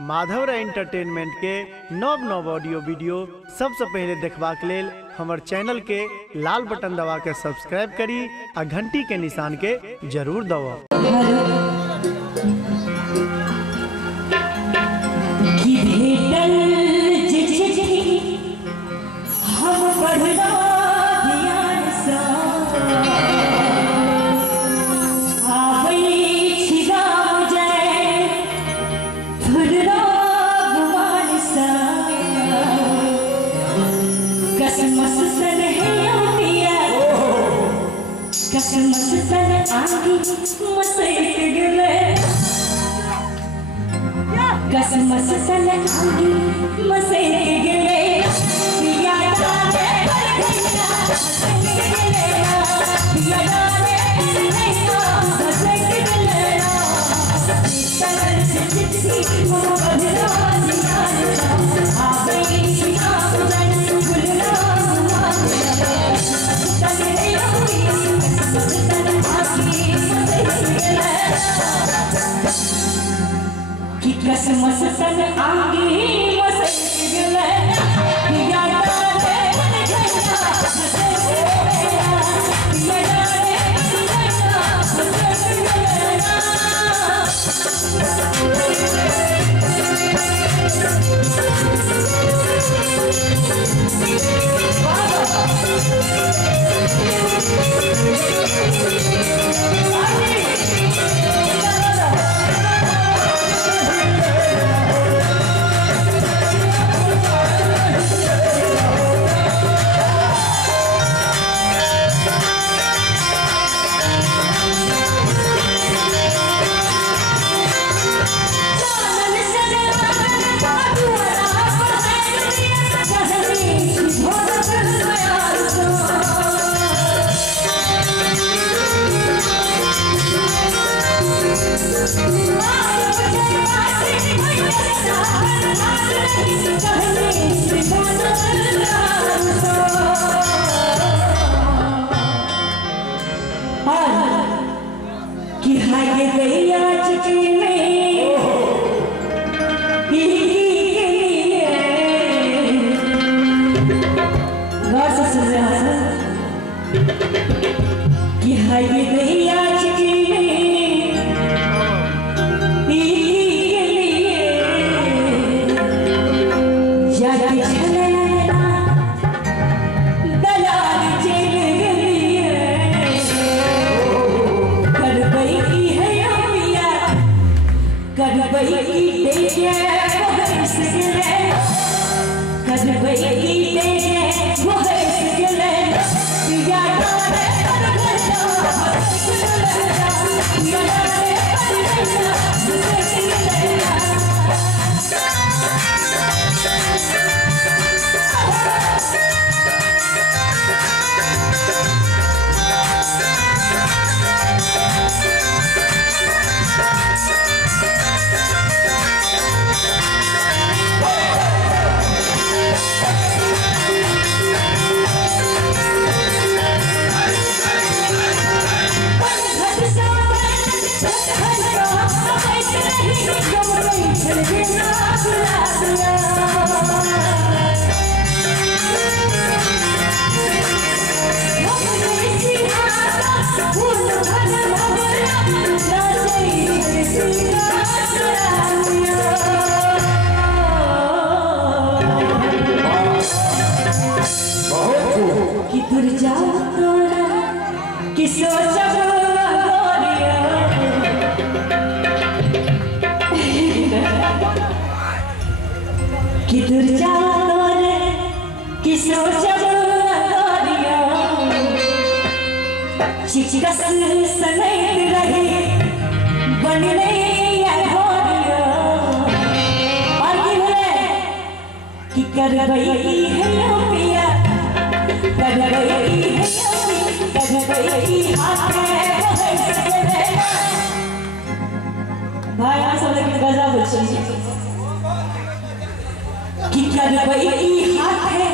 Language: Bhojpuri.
माधव एंटरटेनमेंट के नव नव ऑडियो वीडियो सबसे पहले देखबाक लेल हमर चैनल के लाल बटन दबा के सब्सक्राइब करी आ घंटी के निशान के जरूर दबाओ। कसमस सन आगी मसेक गले पिया डाले मसेक गले पिया डाले मसेक गले तरल से चिट्ठी वो बदला आ गई शिया जन गुलना तने हुई कसमस सन आगी मसेक गले कसमस सन आगी मसेक गले पिया डाले मसेक गले पिया डाले मसेक भाई आप सब लेकिन गजब की कर हाथ है